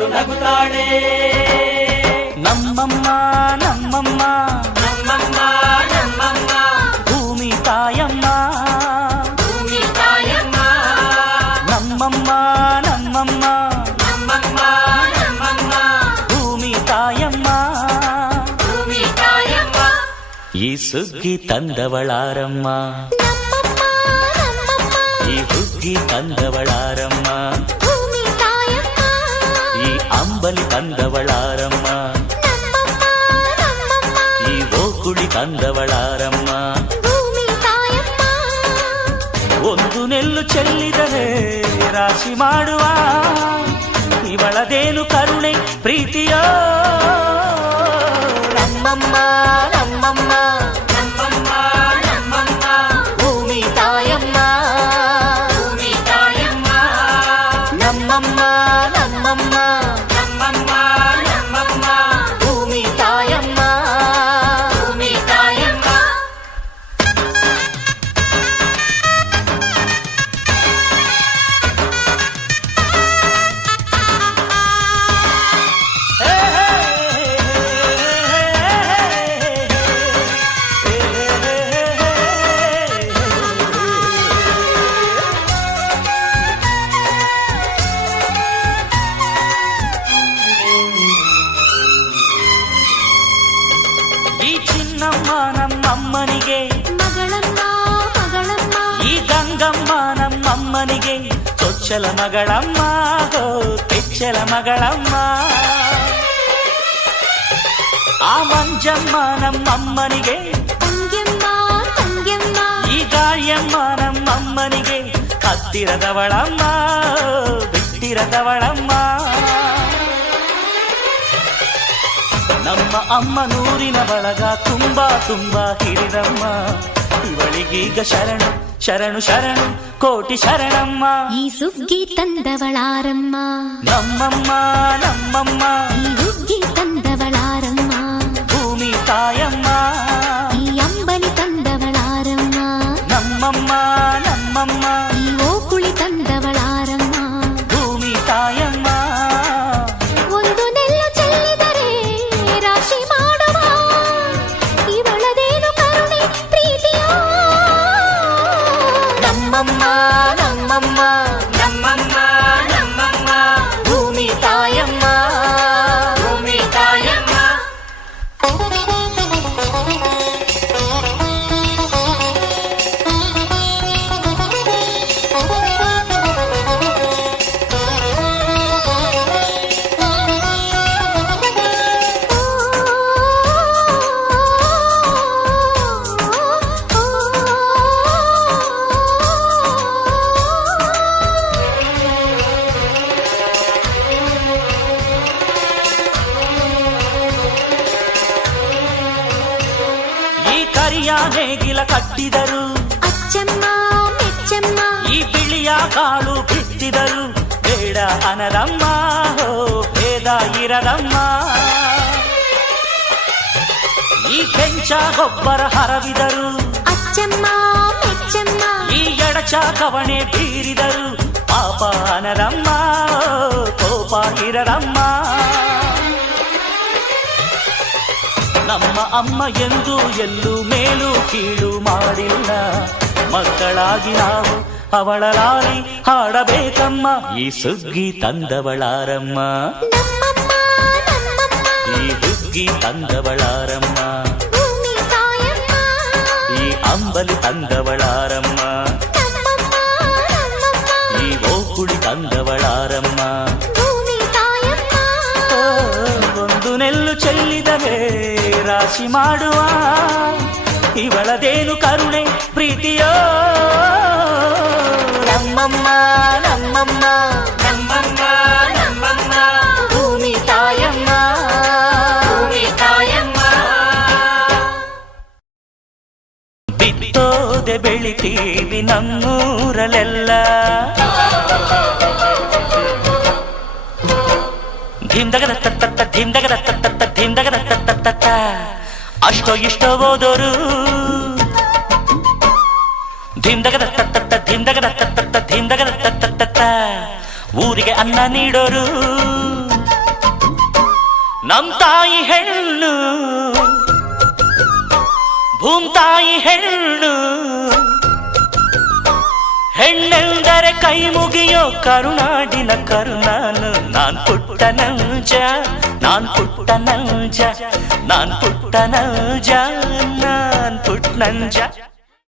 ನಕ್ಕರು ನಗುತ್ತಾಳೆ. ನಮ್ಮಮ್ಮ ನಮ್ಮಮ್ಮ ನಮ್ಮಮ್ಮ ನಮ್ಮಮ್ಮ ಭೂಮಿ ತಾಯಮ್ಮ, ಭೂಮಿ ತಾಯಮ್ಮ. ನಮ್ಮಮ್ಮ ನಮ್ಮಮ್ಮ ನಮ್ಮಮ್ಮ ನಮ್ಮಮ್ಮ ಭೂಮಿ ತಾಯಮ್ಮ. ಭೂಮಿ ತಾಯಮ್ಮ. ಈ ಸುಗ್ಗಿ ತಂದವಳಾರಮ್ಮ, ಈ ಹುಗ್ಗಿ ತಂದವಳಾರಮ್ಮ, ಈ ಅಂಬಲಿ ತಂದವಳಾರಮ್ಮ, ಈ ಓಕುಳಿ ತಂದವಳಾರಮ್ಮ. ಒಂದು ನೆಲ್ಲು ಚೆಲ್ಲಿದರೆ ರಾಶಿ ಮಾಡುವ ಇವಳದೇನು ಕರುಣೆ ಪ್ರೀತಿಯೋ. ನಮ್ಮಮ್ಮ ನಮ್ಮಮ್ಮ ನಮ್ಮಮ್ಮ ನಮ್ಮಮ್ಮ ಭೂಮಿ ತಾಯಮ್ಮ, ಭೂಮಿ ತಾಯಮ್ಮ. ನಮ್ಮಮ್ಮ ನಮ್ಮಮ್ಮ ನಮ್ಮಮ್ಮ ನಮ್ಮಮ್ಮ ಭೂಮಿ ತಾಯಮ್ಮ. ಭೂಮಿ ತಾಯಮ್ಮ. ಈ ಚಿನ್ನಮ್ಮ ನಮ್ಮಮ್ಮನಿಗೆ, ಮಗಳಮ್ಮ ಮಗಳಮ್ಮ ಈ ಗಂಗಮ್ಮ ನಮ್ಮಮ್ಮನಿಗೆ ಚೊಚ್ಚಲ ಮಗಳಮ್ಮ, ಹೋ ಕೆಚ್ಚಲ ಮಗಳಮ್ಮ. ಆ ಮಂಜಮ್ಮ ನಮ್ಮಮ್ಮನಿಗೆ, ತಂಗ್ಯಮ್ಮ ತಂಗ್ಯಮ್ಮ ಈ ಗಾಳಿಯಮ್ಮ ನಮ್ಮಮ್ಮನಿಗೆ ಹತ್ತಿರದವಳಮ್ಮ, ಬಿಟ್ಟಿರದವಳಮ್ಮ. ನಮ್ಮ ಅಮ್ಮ ನೂರಿನ ಬಳಗ ತುಂಬಾ ತುಂಬಾ ಹಿರಿದಮ್ಮ, ಇವಳಿಗೀಗ ಶರಣು ಶರಣು ಶರಣು ಕೋಟಿ ಶರಣಮ್ಮ. ಈ ಸುಗ್ಗಿ ತಂದವಳಾರಮ್ಮ, ನಮ್ಮಮ್ಮ ನಮ್ಮಮ್ಮ ಈ ಹುಗ್ಗಿ ತಂದವಳಾರಮ್ಮ, ಭೂಮಿ ತಾಯಮ್ಮ, ಈ ಅಂಬಲಿ ತಂದವಳಾರಮ್ಮ, ನಮ್ಮಮ್ಮ ನಮ್ಮಮ್ಮ ಈ ಓಕುಳಿ ತಂದವಳಾರಮ್ಮ. ಭೂಮಿ ತಾಯಮ್ಮ. ಒಂದು ನೆಲ್ಲು ಚೆಲ್ಲಿದರೆ ರಾಶಿ ಮಾಡುವ ಇವಳದೇನು ಕರುಣೆ ಪ್ರೀತಿಯೋ. ನಮ್ಮಮ್ಮ ನಮ್ಮಮ್ಮ ನಮ್ಮಮ್ಮ ನಮ್ಮಮ್ಮ ಭೂಮಿ ತಾಯಮ್ಮ, ಭೂಮಿ ತಾಯಮ್ಮ. ಈ ಕರಿಯ ನೇಗಿಲ ಕಟ್ಟಿದರು, ಅಚ್ಚಮ್ಮ ಮೆಚ್ಚಮ್ಮ ಈ ಬಿಳಿಯ ಕಾಳು ಬಿತ್ತಿದರು, ಬೇಡ ಅನರಮ್ಮ, ಹೋ ಭೇದ ಇರದಮ್ಮ. ಈ ಕೆಂಚ ಗೊಬ್ಬರ ಹರವಿದರು, ಅಚ್ಚಮ್ಮ ಮೆಚ್ಚಮ್ಮ ಈ ಎಡಚ ಕವಣೆ ಬೀರಿದರು, ಪಾಪ ಅನರಮ್ಮ, ಕೋಪ ಇರರಮ್ಮ. ನಮ್ಮ ಅಮ್ಮ ಎಂದು ಎಲ್ಲೂ ಮೇಲು ಕೀಳು ಮಾಡಿಲ್ಲ, ಮಕ್ಕಳಾಗಿ ನಾವು ಅವಳ ಲಾಲಿ ಹಾಡಬೇಕಮ್ಮ. ಈ ಸುಗ್ಗಿ ತಂದವಳಾರಮ್ಮ, ನಮ್ಮಮ್ಮ ನಮ್ಮಮ್ಮ ಈ ಹುಗ್ಗಿ ತಂದವಳಾರಮ್ಮ, ಭೂಮಿ ತಾಯಮ್ಮ, ಈ ಅಂಬಲಿ ತಂದವಳಾರಮ್ಮ, ನಮ್ಮಮ್ಮ ನಮ್ಮಮ್ಮ ಈ ಓಕುಳಿ ತಂದವಳಾರಮ್ಮ. ಭೂಮಿ ತಾಯಮ್ಮ. ಓ, ಒಂದು ನೆಲ್ಲು ಚೆಲ್ಲಿದರೆ ರಾಶಿ ಮಾಡುವ ಇವಳದೇನು ಕರುಣೆ ಪ್ರೀತಿಯೋ. ನಮ್ಮಮ್ಮ ನಮ್ಮಮ್ಮ ನಮ್ಮಮ್ಮ ನಮ್ಮಮ್ಮ ಭೂಮಿ ತಾಯಮ್ಮ, ಭೂಮಿ ತಾಯಮ್ಮ. ಬಿತ್ತೋದೆ ಬೆಳಿತೀವಿ ನಮ್ಮೂರಲೆಲ್ಲ, ಧಿಂದಗದ ತತ್ತ ಧಿಂದಗದ ತತ್ತ ಧಿಂದಗದ ತತ್ತ. ಅಷ್ಟೋ ಇಷ್ಟೋ ಓದೋರು ಧಿಂದಗದ ತತ್ತ ಧಿಂದಗದ ತತ್ತ ಧಿಂದಗದ ತತ್ತ. ಊರಿಗೆ ಅನ್ನ ನೀಡೋರು ನಮ್ ತಾಯಿ ಹೆಣ್ಣು ಭೂಮ್ತಾಯಿ ಹೆಣ್ಣು ಹೆಣ್ಣೆಂದರೆ ಕೈ ಮುಗಿಯೋ ಕರುನಾಡಿನ ಕರುನಾನು ನಾನ್ ಪುಟ್ಟ ನಂಜ ನಾನ್ ಪುಟ್ಟ ನಂಜ ನಾನ್ ಪುಟ್ಟ ನಂಜ ನಾನ್ ಪುಟ್ಟ ನಂಜ